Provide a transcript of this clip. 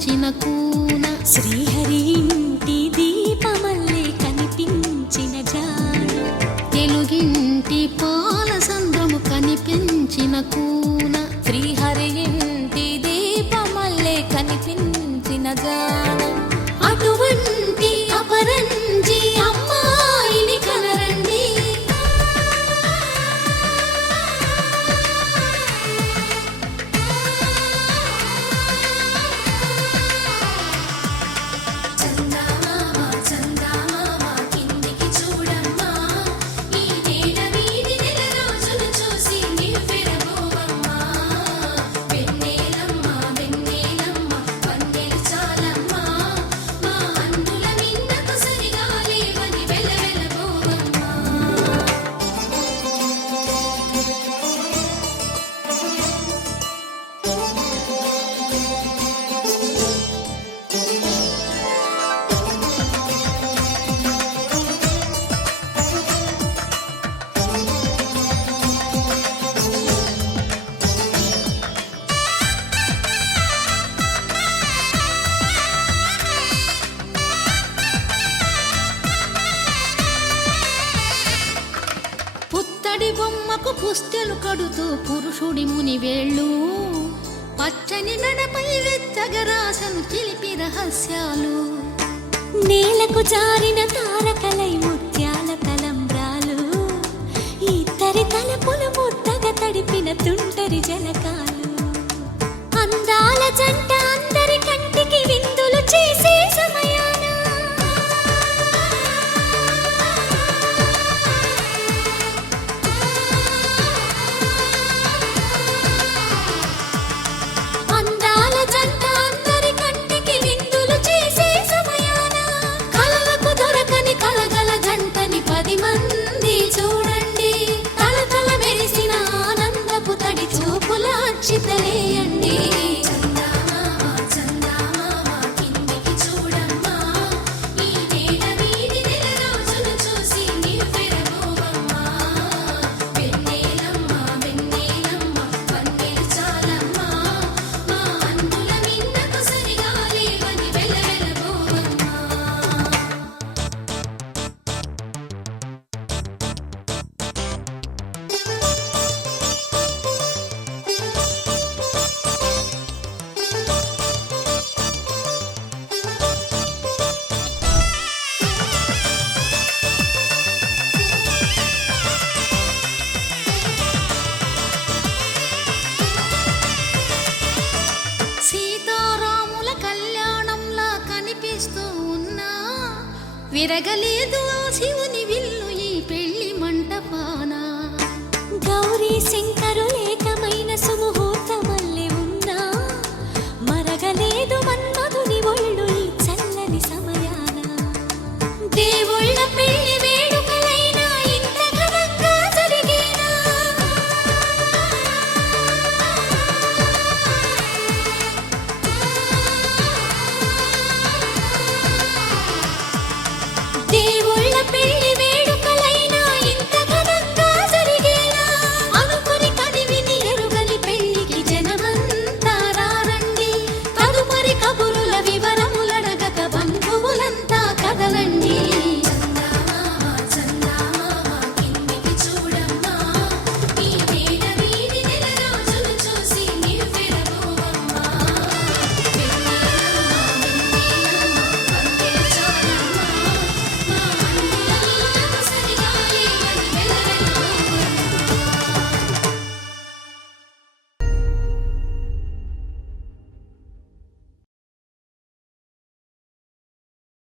కనిపించిన కూన, శ్రీహరి ఇంటి దీపమల్లే కనిపించిన జాన, తెలుగింటి పాల సంద్రము కనిపించిన కూన, శ్రీహరి ఇంటి దీపమల్లే కనిపించిన జాన. అటువంటి అపరంజి అమ్మాయిని కనరండి. చందమామ చందమామ కిందికి చూడమ్మా, ఈ నేల వీధి నెల రోజులు చూసి నివ్వెరబోవమ్మా. వెన్నెలమ్మ వెన్నెలమ్మ వన్నెలు చాలమ్మా, మా అందుల మిన్నకు సరిగా లేవని వెలవెలబోవమ్మా. పుత్తడి బొమ్మకు పుస్తెలు కడుతూ పురుషుడి ముని వేళ్ళు, పచ్చని మెడపై వెచ్చగరాసను చిలిపి రహస్యాలు, నేలకు జారిన తారకలై ముత్యాల తలంబ్రాలు, ఇద్దరి తలపులు ముద్దగా తడిపిన తుంటరి జలకాలు. అందాల జంట అందరి కంటికి విందులు చేసే సమయాన, అందాల జంట అందరి కంటికి విందులు చేసే సమయాన, కలలకు దొరకని కలగల జంటని 10 మంది చూడండి. తలతల మెరిసిన ఆనందపు తడి చూపుల అక్షితలేయండి. చందమామ చందమామ కిందికి చూడమ్మా, ఈ నేల వీధి నెల రోజులు చూసి నివ్వెరబోవమ్మా. వెన్నెలమ్మ వెన్నెలమ్మ వన్నెలు చాలమ్మా, మా అందుల మిన్నకు సరిగా లేవని వెలవెలబోవమ్మా. సీతారాముల కళ్యాణంలా కనిపిస్తూ ఉన్నా, విరగలేదు ఆ శివుని